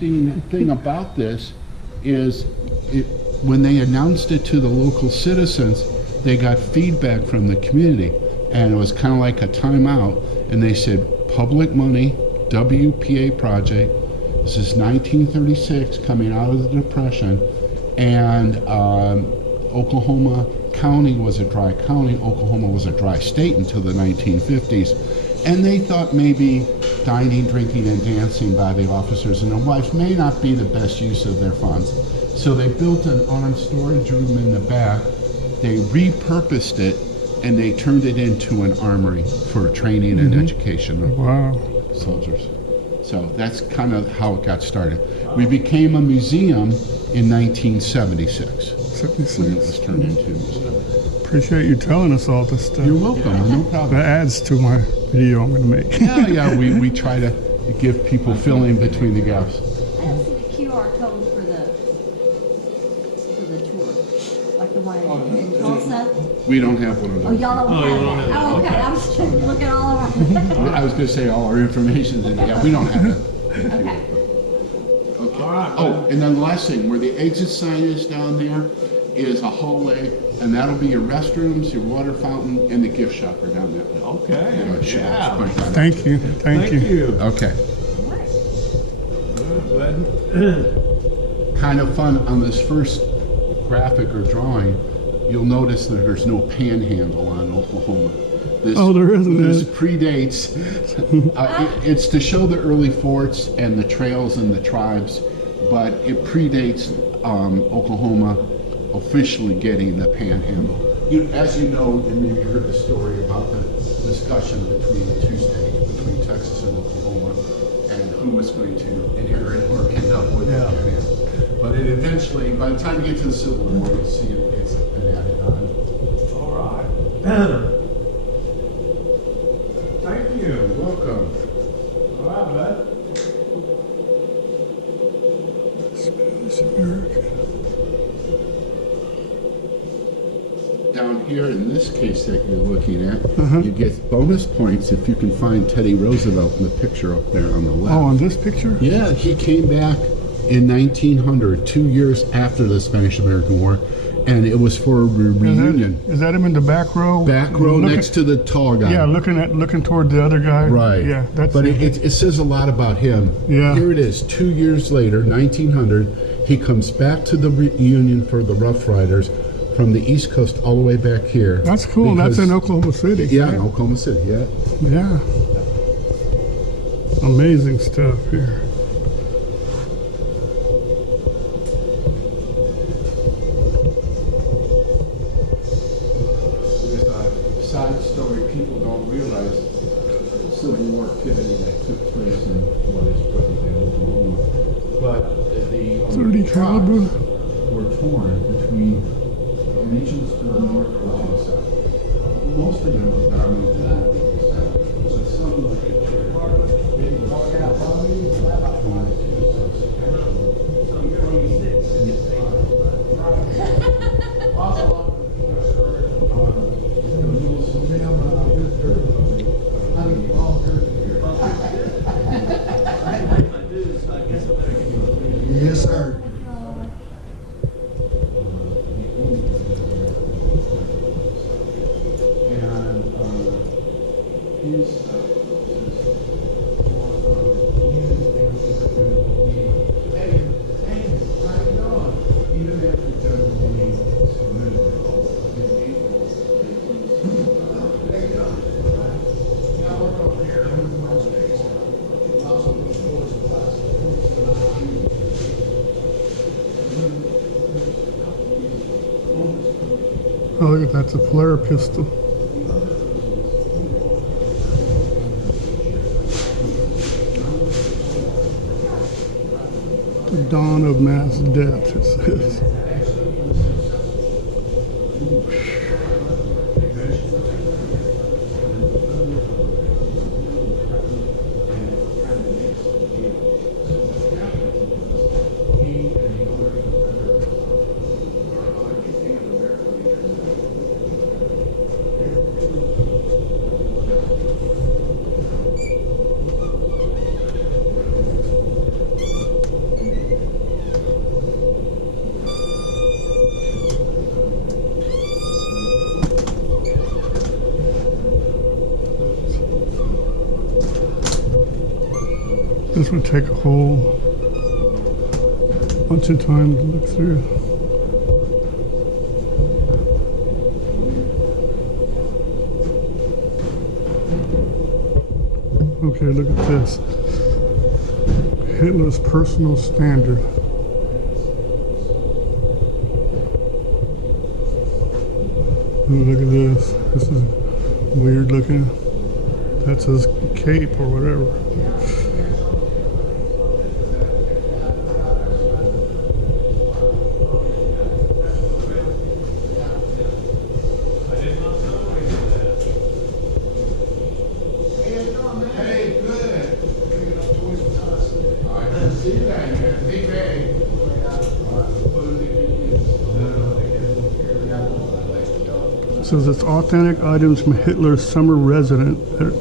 interesting thing about this is when they announced it to the local citizens, they got feedback from the community, and it was kind of like a timeout, and they said, public money, WPA project, this is 1936, coming out of the Depression, and Oklahoma County was a dry county, Oklahoma was a dry state until the 1950s, and they thought maybe dining, drinking, and dancing by the officers and their wives may not be the best use of their funds. So they built an armed storage room in the back, they repurposed it, and they turned it into an armory for training and education of soldiers. So that's kind of how it got started. We became a museum in 1976. 76. When it was turned into a museum. Appreciate you telling us all this stuff. You're welcome, no problem. That adds to my video I'm going to make. Yeah, we try to give people fill in between the gaps. I don't see the QR code for the tour, like the one in Tulsa. We don't have one of Oh, those. y'all don't have that. Oh, okay. I was just looking all over. I was going to say all our information's in there. Yeah, we don't have that. Okay. Okay. Oh, and then the last thing, where the exit sign is down there is a hallway, and that'll be your restrooms, your water fountain, and the gift shop are down there. Okay. Yeah. Thank you. Thank you. Okay. Good. Kind of fun on this first graphic or drawing, you'll notice that there's no panhandle on Oklahoma. This, there isn't. This predates. It's to show the early forts and the trails and the tribes, but it predates Oklahoma officially getting the panhandle. As you know, and maybe you heard the story about the discussion between the two states, between Texas and Oklahoma, and who was going to inherit or end up with the panhandle. But it eventually, by the time you get to the Civil War, you'll see it's been added on. All right. Thank you. Welcome. All right, bud. Spanish American. Down here in this case that you're looking at, you get bonus points if you can find Teddy Roosevelt in the picture up there on the left. Oh, on this picture? Yeah, he came back in 1900, 2 years after the Spanish-American War, and it was for a reunion. Is that him in the back row? Back row next to the tall guy. Yeah, looking toward the other guy. Right. Yeah, that's but it says a lot about him. Yeah. Here it is, 2 years later, 1900, he comes back to the reunion for the Rough Riders from the East Coast all the way back here. That's cool. That's in Oklahoma City. Yeah, in Oklahoma City, yeah. Yeah. Amazing stuff here. Side story, people don't realize the Civil War activity that took place in what is present-day Oklahoma. But the 30 caliber were torn between regions to the north and the south. Most of them were dominant to the south, but some like a Yes, sir. Oh, look at that. It's a flare pistol. The dawn of mass death, it says. This would take a whole bunch of time to look through. Okay, look at this. Hitler's personal standard. Ooh, look at this. This is weird looking. That's his cape or whatever. Hey, good. I see that. Hey, Ray. It says it's authentic items from Hitler's summer residence at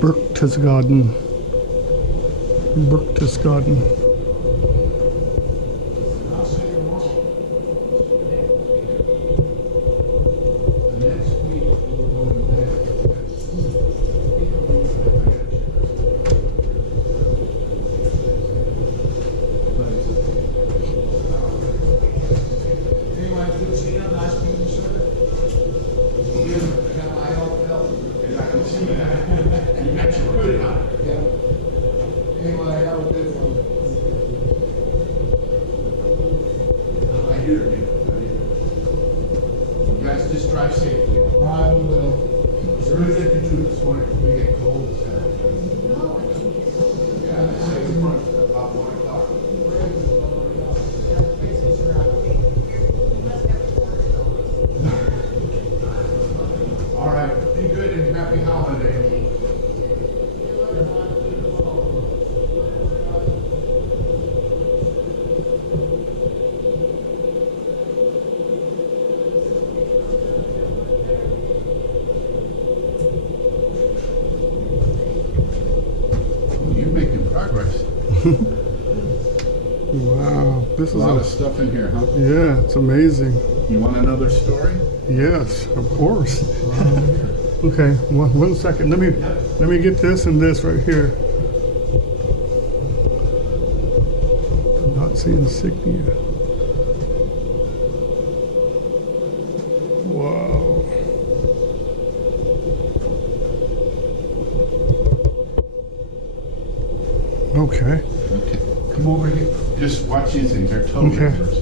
Berchtesgaden. Guys, just drive safely. I will. You're gonna get the troops when we get cold. Yeah, they say the front about 1 o'clock. All right, be good and happy holidays. Wow, this is A lot of stuff in here, huh? yeah, it's amazing. You want another story? Yes, of course. Okay, one second. Let me get this and this right here. Nazi insignia. Wow. Okay. Okay. Come over here. Just watch these things. They're totally Okay. yours.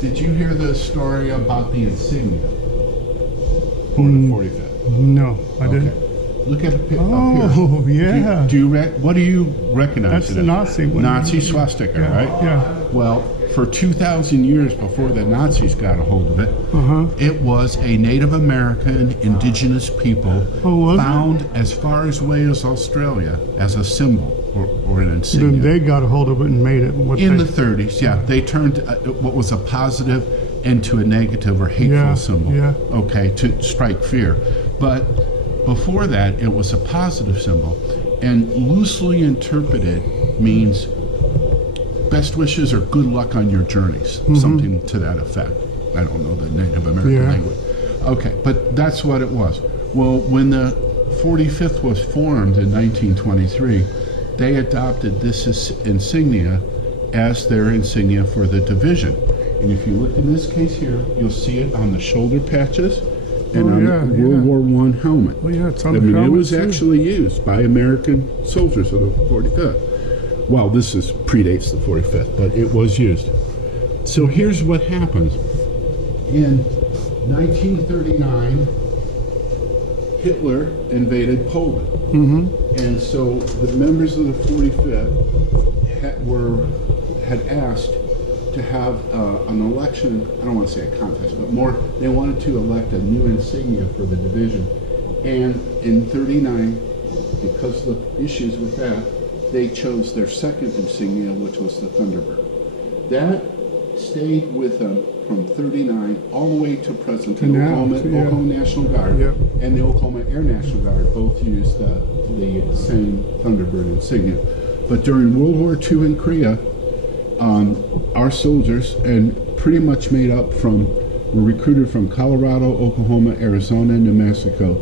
Did you hear the story about the insignia for the 45th? No, I didn't. Okay. Look at it up Oh, here. yeah. What do you recognize? That's it the as? Nazi one. Nazi swastika, Yeah, right? yeah. Well, for 2,000 years before the Nazis got a hold of it, it was a Native American indigenous people Oh, was it? found as far away as Australia as a symbol or an insignia. Then they got a hold of it and made it. In the 30s, yeah, they turned what was a positive into a negative or hateful Yeah, symbol. yeah. Okay, to strike fear. But before that, it was a positive symbol, and loosely interpreted means best wishes or good luck on your journeys, something to that effect. I don't know the Native American Yeah. language. Okay, but that's what it was. Well, when the 45th was formed in 1923, they adopted this insignia as their insignia for the division. And if you look in this case here, you'll see it on the shoulder patches and Oh, on yeah, the World War I helmet. Oh, yeah, it's on I the mean, it helmet, was too. actually used by American soldiers of the 45th. Well, this predates the 45th, but it was used. So here's what happens. In 1939, Hitler invaded Poland. And so the members of the 45th had asked to have an election, I don't want to say a contest, but more, they wanted to elect a new insignia for the division. And in 39, because of the issues with that, they chose their second insignia, which was the Thunderbird. That stayed with them from 39 all the way to present. The now, Oklahoma National Guard Yep. and the Oklahoma Air National Guard both used the same Thunderbird insignia. But during World War II in Korea, our soldiers, and pretty much made up from, were recruited from Colorado, Oklahoma, Arizona, New Mexico,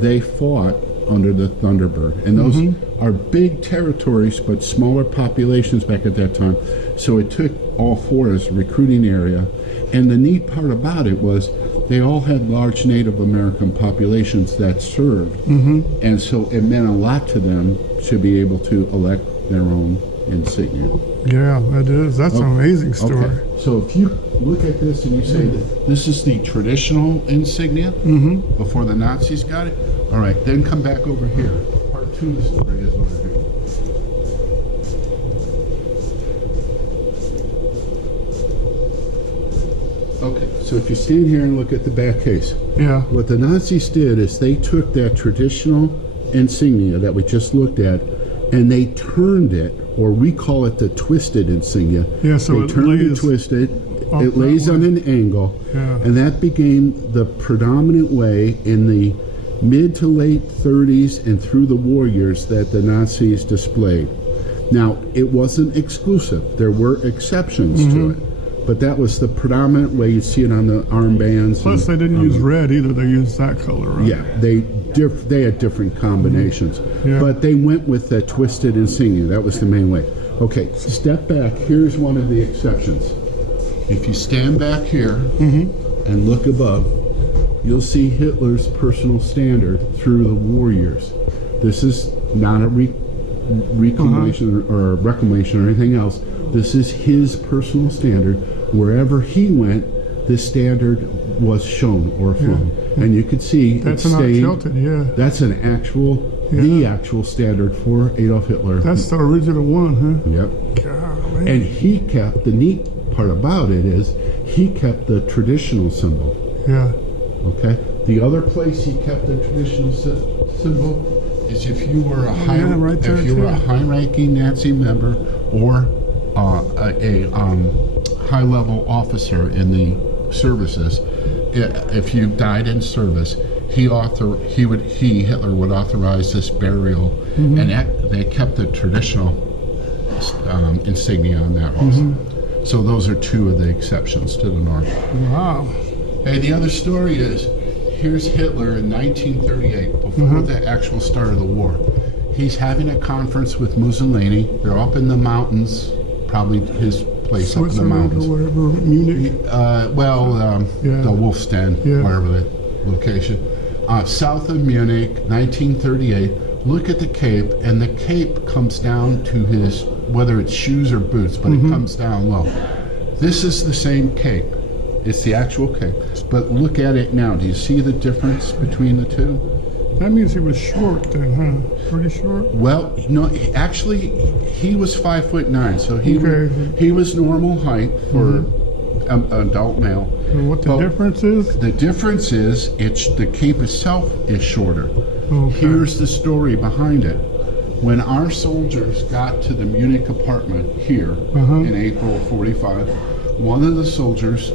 they fought under the Thunderbird. And those are big territories, but smaller populations back at that time. So it took all four as a recruiting area. And the neat part about it was they all had large Native American populations that served. And so it meant a lot to them to be able to elect their own insignia. Yeah, that is. That's an amazing story. Okay. So if you look at this and you say that this is the traditional insignia before the Nazis got it, all right, then come back over here. Part 2 of the story is over here. Okay, so if you stand here and look at the back case, Yeah. what the Nazis did is they took that traditional insignia that we just looked at and they turned it, or we call it the twisted insignia. Yeah, so they it turned lays it twisted. off It lays that on way. an angle, Yeah. and that became the predominant way in the mid to late 30s and through the war years that the Nazis displayed. Now, it wasn't exclusive. There were exceptions to it, but that was the predominant way. You see it on the armbands. Plus, they didn't use red either. They used that color, right? Yeah, they had different combinations, Yeah. but they went with the twisted insignia. That was the main way. Okay, step back. Here's one of the exceptions. If you stand back here and look above, you'll see Hitler's personal standard through the war years. This is not a reclamation or reclamation or anything else. This is his personal standard. Wherever he went, this standard was shown or flown. And you could see That's it not stayed. tilted, yeah. That's an actual, the actual standard for Adolf Hitler. That's the original one, huh? Yep. Golly. And he kept, the neat part about it is, he kept the traditional symbol. Yeah. Okay. The other place he kept the traditional symbol is if you were a right there if you were a too. high-ranking Nazi member or a high-level officer in the services. If you died in service, Hitler would authorize this burial, and they kept the traditional insignia on that also. So those are two of the exceptions to the norm. Wow. Hey, the other story is, here's Hitler in 1938, before the actual start of the war. He's having a conference with Mussolini. They're up in the mountains, probably his place up in the Switzerland mountains. or whatever, Munich. The Wolf's Den, wherever the location. South of Munich, 1938. Look at the cape, and the cape comes down to his, whether it's shoes or boots, but it comes down low. This is the same cape. It's the actual cape. But look at it now. Do you see the difference between the two? That means he was short then, huh? Pretty short? Well, no, actually, he was 5'9", so Okay. he was normal height for an adult male. And what the But difference is? The difference is the cape itself is shorter. Okay. Here's the story behind it. When our soldiers got to the Munich apartment here in April of 45, one of the soldiers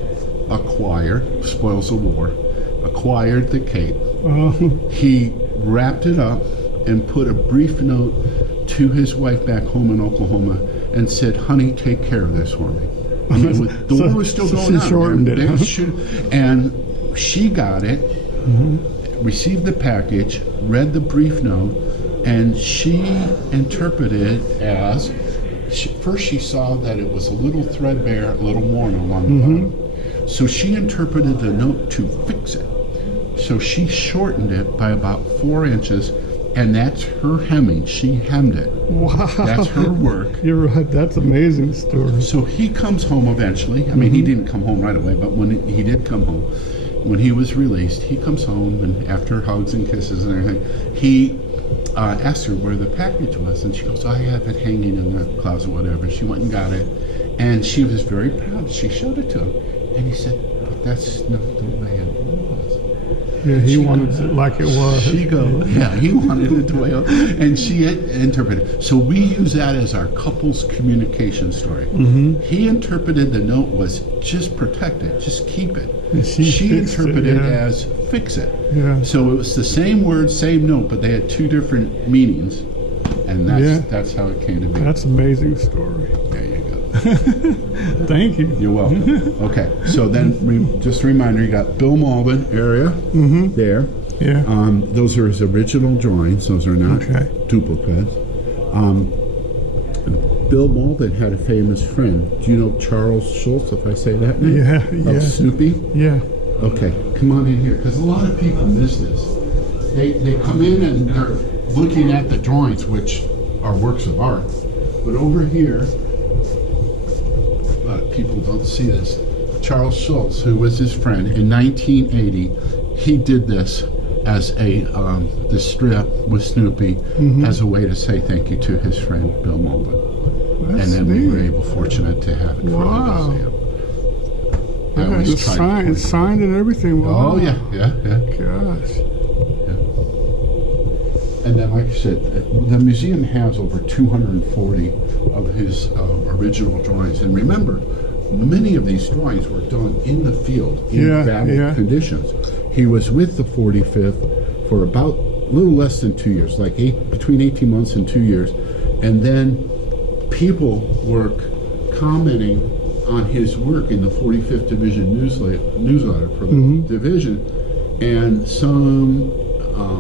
acquired, spoils of war, acquired the cape. He wrapped it up and put a brief note to his wife back home in Oklahoma and said, "Honey, take care of this for me." I mean, the war was still going on. She shortened it. And she got it, received the package, read the brief note, and she interpreted it as, first she saw that it was a little threadbare, a little worn along the bottom. So she interpreted the note to fix it. So she shortened it by about 4 inches, and that's her hemming. She hemmed it. Wow. That's her work. You're right. That's an amazing story. So he comes home eventually. I mean, he didn't come home right away, but when he did come home, when he was released, he comes home, and after hugs and kisses and everything, he asked her where the package was, and she goes, "I have it hanging in the closet, whatever." She went and got it, and she was very proud. She showed it to him, and he said, "But that's not the way it was." Yeah, he wanted it like it was. She goes, yeah, he wanted it the way it was, and she interpreted. So we use that as our couple's communication story. He interpreted the note was just protect it, just keep it. And she fixed interpreted it, yeah. as fix it. Yeah. So it was the same word, same note, but they had two different meanings, and that's how it came to be. That's an amazing story. There you go. Thank you. You're welcome. Okay, so then just a reminder, you got Bill Malvin area there. Yeah. Those are his original drawings. Those are not Okay. duplicates. Bill Malden had a famous friend. Do you know Charles Schultz, if I say that name? Yeah, Of yeah. Snoopy? Yeah. Okay, come on in here, because a lot of people miss this. They come in and they're looking at the drawings, which are works of art. But over here, a lot of people don't see this. Charles Schultz, who was his friend, in 1980, he did this as a the strip with Snoopy as a way to say thank you to his friend Bill Malden. That's And then we were neat. fortunate to have it for Wow. the museum. I Yeah, always it's try to signed, point it's signed and everything. Wow. Oh, yeah. Gosh. And then, like I said, the museum has over 240 of his original drawings. And remember, many of these drawings were done in the field, in battle conditions. He was with the 45th for about a little less than 2 years, like between 18 months and 2 years. And then people were commenting on his work in the 45th Division newsletter for the division. And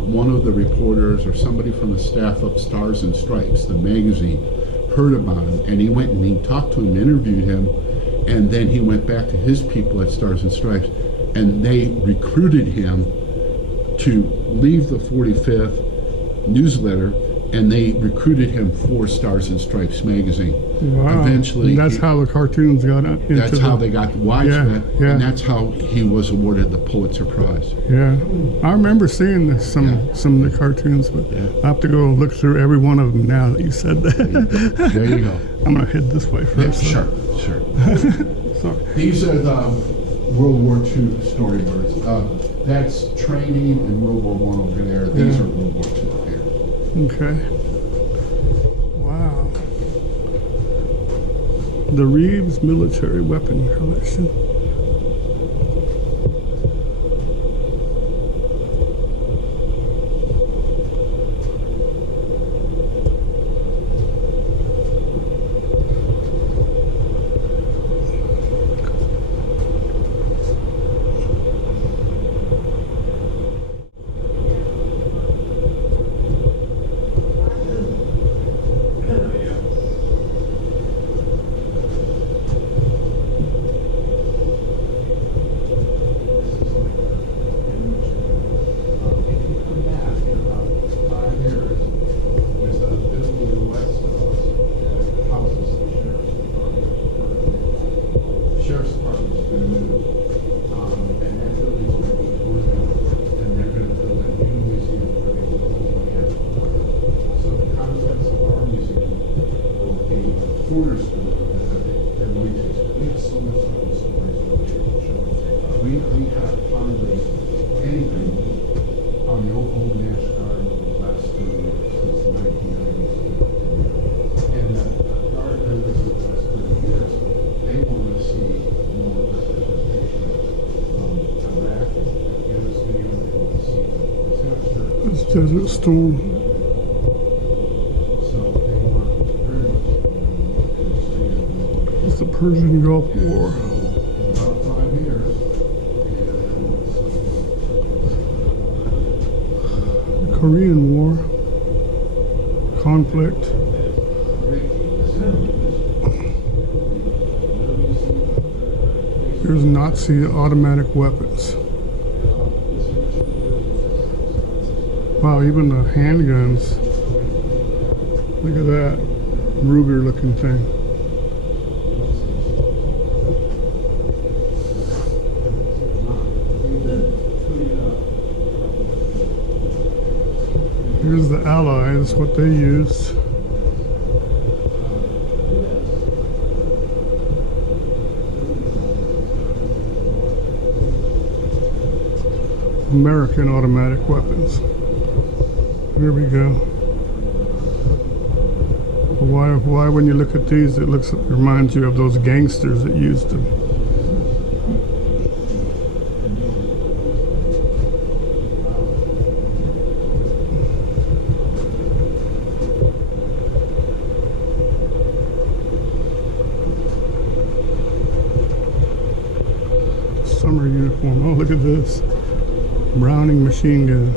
one of the reporters or somebody from the staff of Stars and Stripes, the magazine, heard about him, and he went and he talked to him, interviewed him, and then he went back to his people at Stars and Stripes, and they recruited him to leave the 45th newsletter, and they recruited him for Stars and Stripes magazine. Wow. Eventually, And that's how the cartoons got into that's how they got widespread, Yeah. and that's how he was awarded the Pulitzer Prize. Yeah, I remember seeing this, some of the cartoons, but I have to go look through every one of them now that you said that. There you go. I'm gonna head this way Yeah, first. sure. Sorry. These are the World War II storyboards. That's training in World War I over there. These are World War II up here. Okay. Wow. The Reeves Military Weapon Collection. Desert Storm. It's the Persian Gulf War. Korean War. Conflict. Here's Nazi automatic weapons. Wow, even the handguns. Look at that Ruger looking thing. Here's the Allies, what they used. American automatic weapons. There we go. Why when you look at these, it reminds you of those gangsters that used them. Summer uniform. Oh, look at this. Browning machine gun.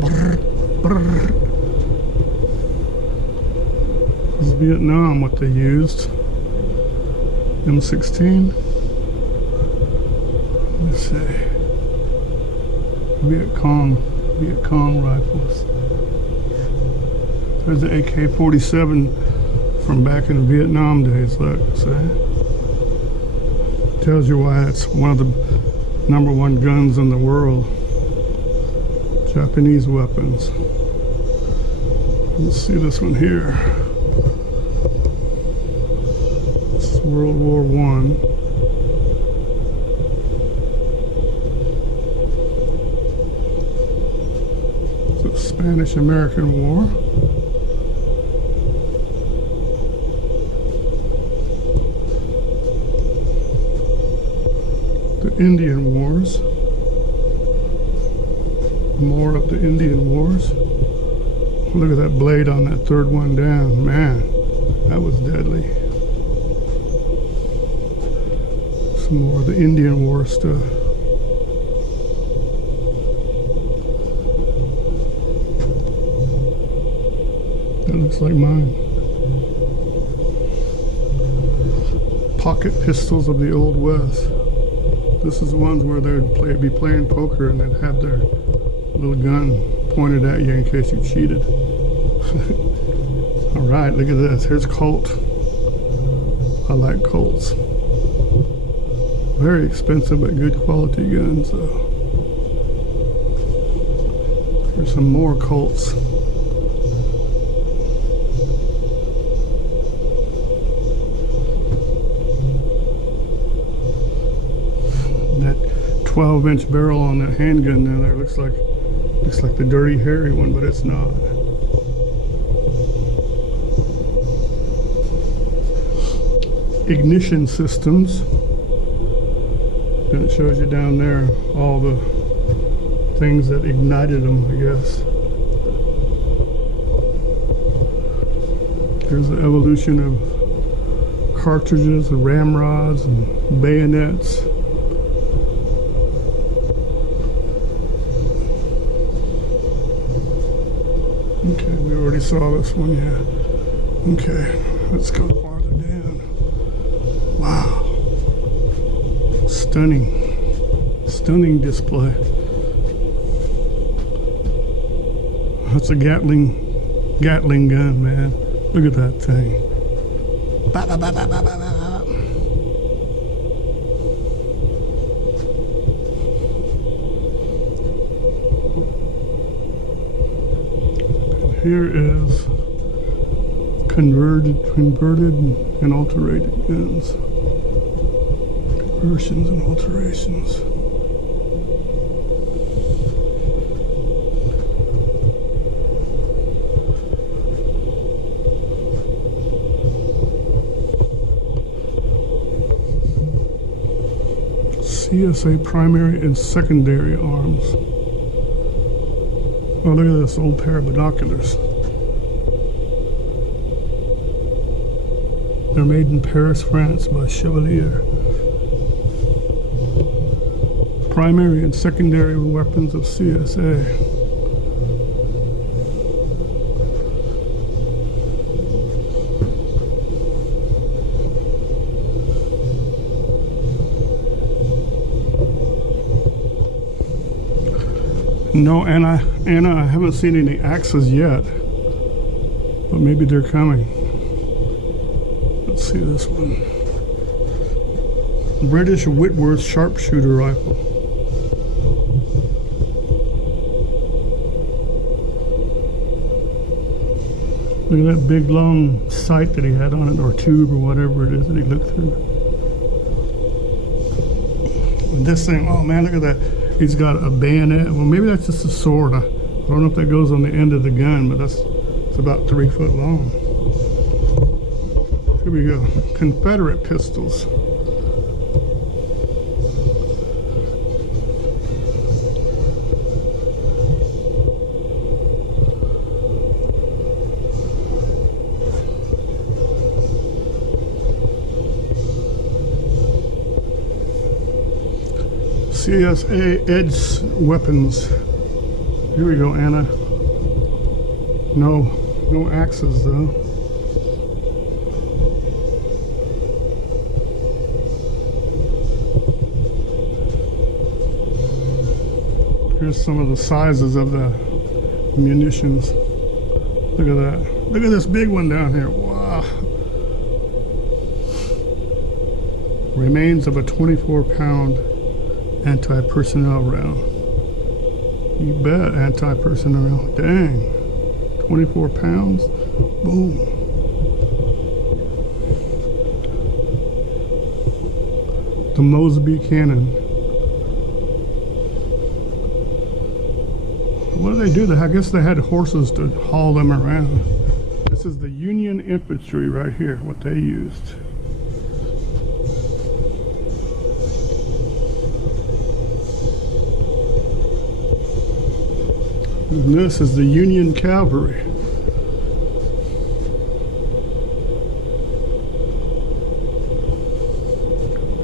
Brr, brr. This is Vietnam, what they used. M16. Let's see. Viet Cong rifles. There's the AK-47 from back in the Vietnam days, look, see? Tells you why it's one of the #1 guns in the world. Japanese weapons. Let's see this one here. This is World War I. It's the Spanish-American War. The Indian Wars. More of the Indian Wars. Look at that blade on that third one down. Man, that was deadly. Some more of the Indian War stuff. That looks like mine. Pocket pistols of the Old West. This is the ones where they'd be playing poker and they'd have their little gun pointed at you in case you cheated. All right, look at this. Here's Colt. I like Colts. Very expensive but good quality guns though. Here's some more Colts. That 12-inch barrel on that handgun down there looks like the Dirty Harry one, but it's not. Ignition systems. Then it shows you down there all the things that ignited them, I guess. Here's the evolution of cartridges and ramrods and bayonets. Okay, we already saw this one, yeah. Okay, let's go farther down. Wow. Stunning display. That's a Gatling gun, man. Look at that thing. Ba, ba, ba, ba, ba, ba, ba. Here is converted and alterated guns. Conversions and alterations. CSA primary and secondary arms. Oh, look at this old pair of binoculars. They're made in Paris, France by Chevalier. Primary and secondary weapons of CSA. No, Anna, I haven't seen any axes yet, but maybe they're coming. Let's see this one. British Whitworth sharpshooter rifle. Look at that big long sight that he had on it, or tube, or whatever it is that he looked through. And this thing, oh man, look at that. He's got a bayonet. Well, maybe that's just a sword. I don't know if that goes on the end of the gun, but it's about 3 foot long. Here we go. Confederate pistols. CSA Ed's weapons. Here we go, Anna. No axes though. Here's some of the sizes of the munitions. Look at that. Look at this big one down here. Wow. Remains of a 24-pound anti-personnel round. You bet, anti-personnel. Dang. 24 pounds. Boom. The Mosby cannon. What do they do? I guess they had horses to haul them around. This is the Union infantry right here, what they used. And this is the Union cavalry.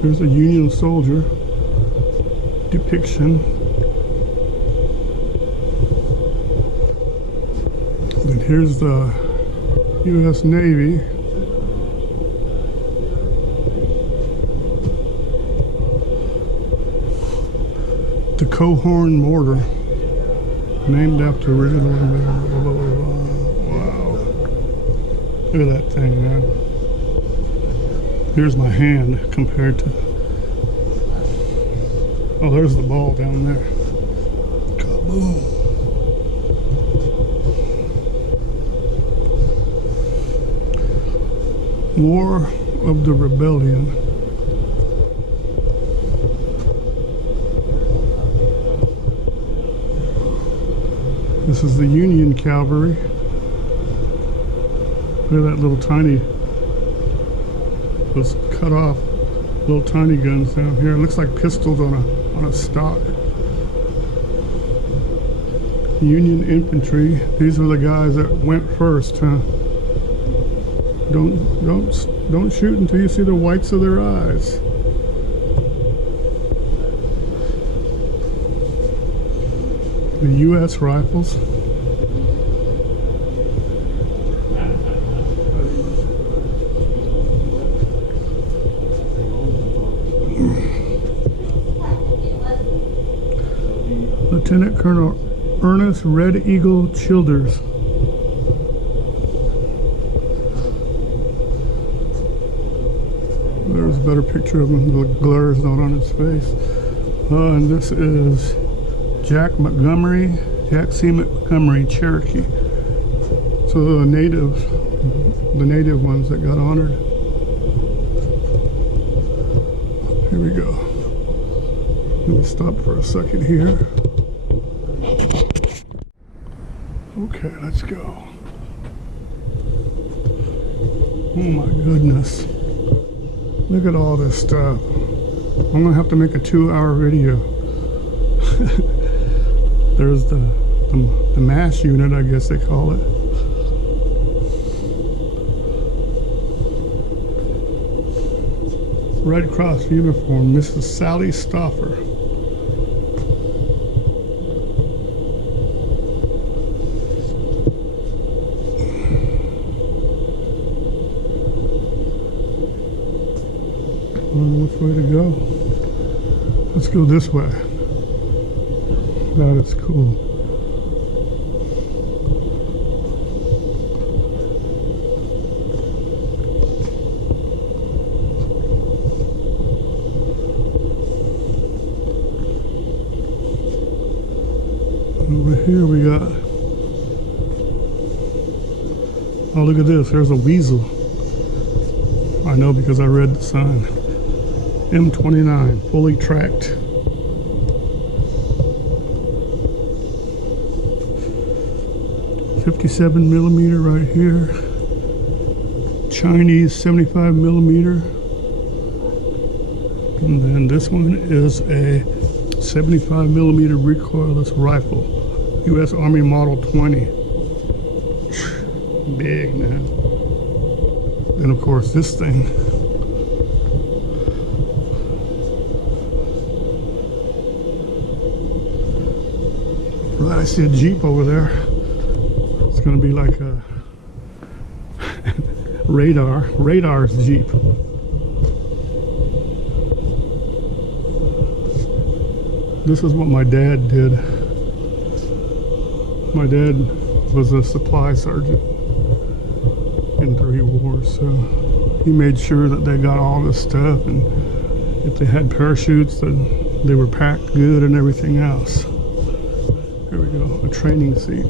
Here's a Union soldier depiction. And here's the U.S. Navy. The Cohorn mortar, named after original. Wow. Look at that thing, man. Here's my hand compared to. Oh, there's the ball down there. Kaboom. War of the Rebellion. This is the Union cavalry. Look at that little tiny, those cut off little tiny guns down here. It looks like pistols on a stock. Union infantry. These are the guys that went first, huh? Don't shoot until you see the whites of their eyes. The U.S. rifles. Lieutenant Colonel Ernest Red Eagle Childers. There's a better picture of him. The glare is not on his face. And this is Jack C. Montgomery, Cherokee. So the native ones that got honored. Here we go. Let me stop for a second here. Okay, let's go. Oh my goodness. Look at all this stuff. I'm gonna have to make a 2-hour video. There's the MASH unit, I guess they call it. Red Cross uniform, Mrs. Sally Stauffer. I don't know which way to go. Let's go this way. That is cool. Over here we got, oh look at this, there's a weasel. I know because I read the sign. M29, fully tracked. .57mm right here. Chinese 75mm. And then this one is a 75mm recoilless rifle. U.S. Army Model 20. Big, man. Then of course this thing. I see a Jeep over there. It's gonna be like a radar's Jeep. This is what my dad did. My dad was a supply sergeant in 3 wars, so he made sure that they got all this stuff, and if they had parachutes, then they were packed good and everything else. Here we go, a training seat.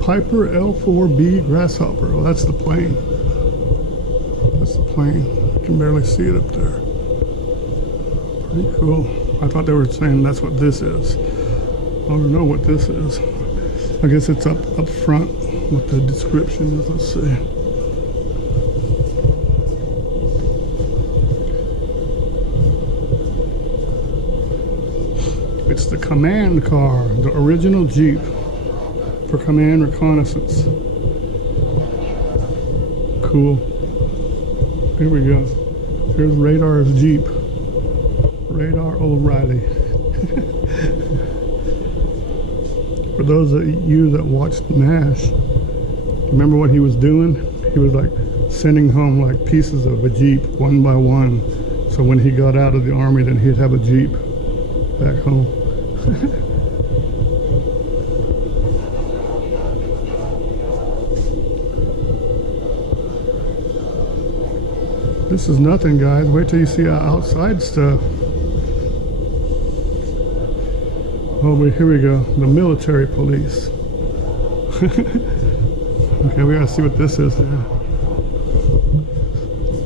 Piper L4B Grasshopper. Oh, that's the plane. That's the plane. You can barely see it up there. Pretty cool. I thought they were saying that's what this is. I don't know what this is. I guess it's up front what the description is. Let's see. It's the command car, the original Jeep. For command reconnaissance. Cool. Here we go. Here's Radar's Jeep. Radar O'Reilly. For those of you that watched MASH, remember what he was doing? He was like sending home like pieces of a Jeep one by one. So when he got out of the army, then he'd have a Jeep back home. This is nothing, guys. Wait till you see our outside stuff. Oh, but here we go. The military police. Okay, we gotta see what this is now.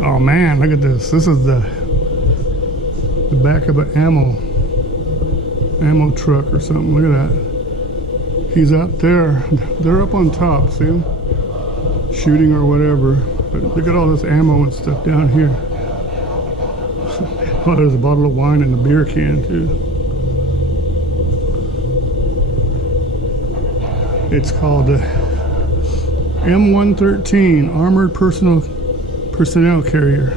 Oh man, look at this. This is the back of an ammo truck or something. Look at that. He's out there. They're up on top. See him? Shooting or whatever. But look at all this ammo and stuff down here. Oh, there's a bottle of wine and a beer can too. It's called the M113 Armored Personnel Carrier.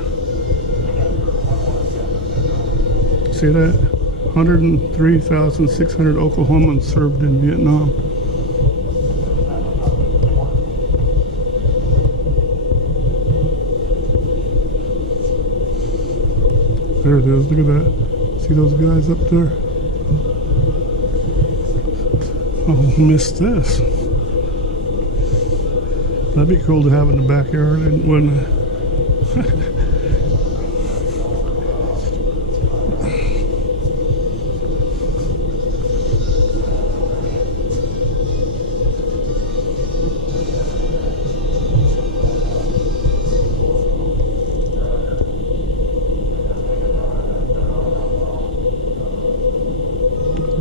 See that? 103,600 Oklahomans served in Vietnam. There it is, look at that. See those guys up there? Oh, missed this. That'd be cool to have in the backyard, wouldn't it?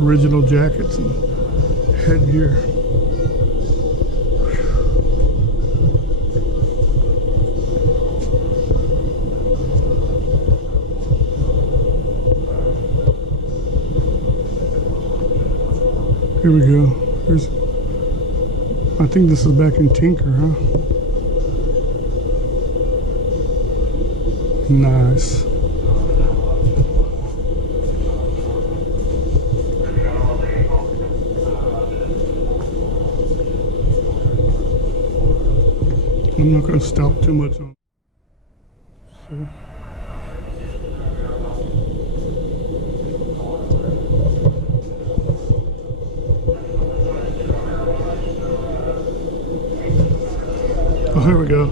Original jackets and headgear. Here we go. Here's, I think this is back in Tinker, huh? Nice. I'm not going to stop too much on. So. Oh, here we go.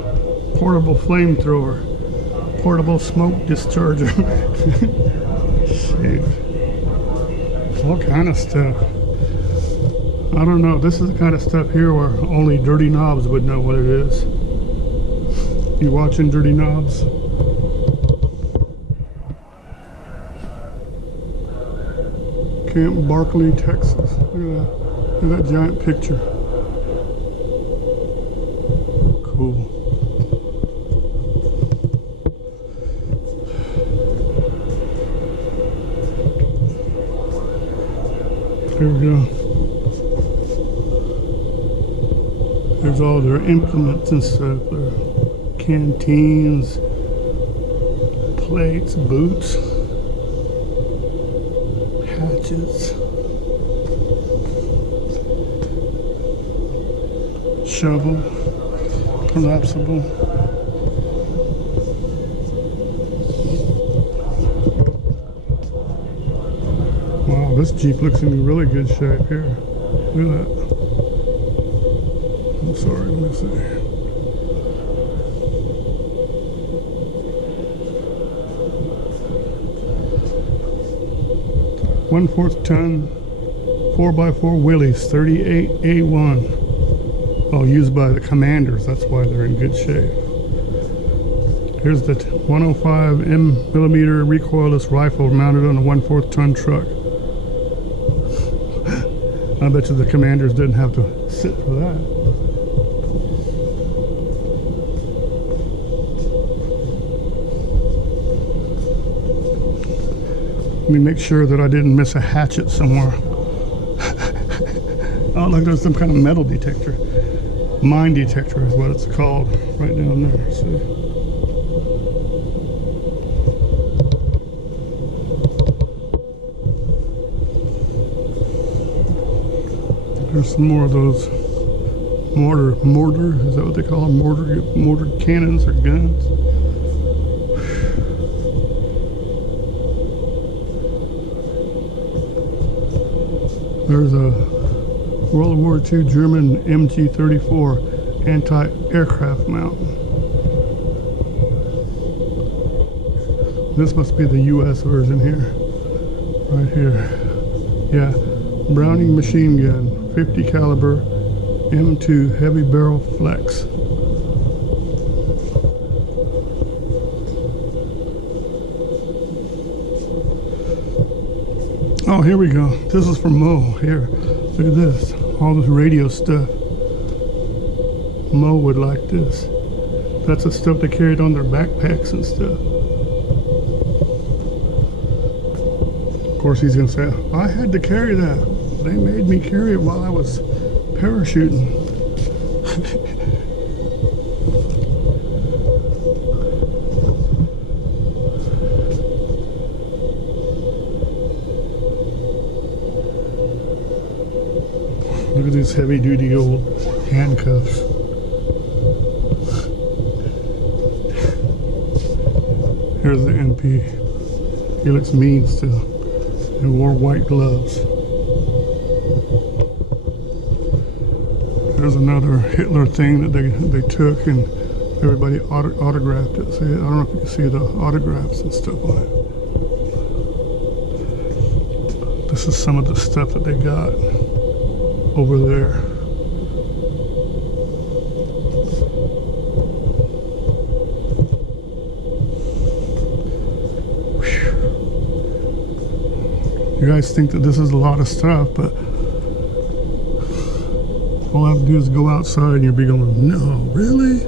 Portable flamethrower. Portable smoke discharger. Shit. All kind of stuff. I don't know. This is the kind of stuff here where only Dirty Knobs would know what it is. You watching Dirty Knobs? Camp Barkley, Texas. Look at that. Look at that giant picture. Cool. Here we go. There's all their implements and stuff. Their canteens, plates, boots, hatchets, shovel, collapsible. Wow, this Jeep looks in really good shape here. Look at that. I'm sorry, let me see. One-fourth ton 4x4 Willys 38A1. Oh, used by the commanders. That's why they're in good shape. Here's the 105 millimeter recoilless rifle mounted on a 1/4 ton truck. I bet you the commanders didn't have to sit for that. Let me make sure that I didn't miss a hatchet somewhere. Oh, look, there's some kind of metal detector. Mine detector is what it's called, right down there. See? There's some more of those mortar, is that what they call them? Mortar cannons or guns. There's a World War II German MG-34 anti-aircraft mount. This must be the US version here. Right here. Yeah. Browning machine gun, 50 caliber M2 heavy barrel flex. Oh, here we go. This is from Mo. Here, look at this. All this radio stuff. Mo would like this. That's the stuff they carried on their backpacks and stuff. Of course, he's gonna say, I had to carry that. They made me carry it while I was parachuting. Look at these heavy-duty old handcuffs. Here's the MP. He looks mean still. He wore white gloves. There's another Hitler thing that they took and everybody autographed it. See, I don't know if you can see the autographs and stuff on it. This is some of the stuff that they got over there. Whew. You guys think that this is a lot of stuff, but all I have to do is go outside and you'll be going, no, really?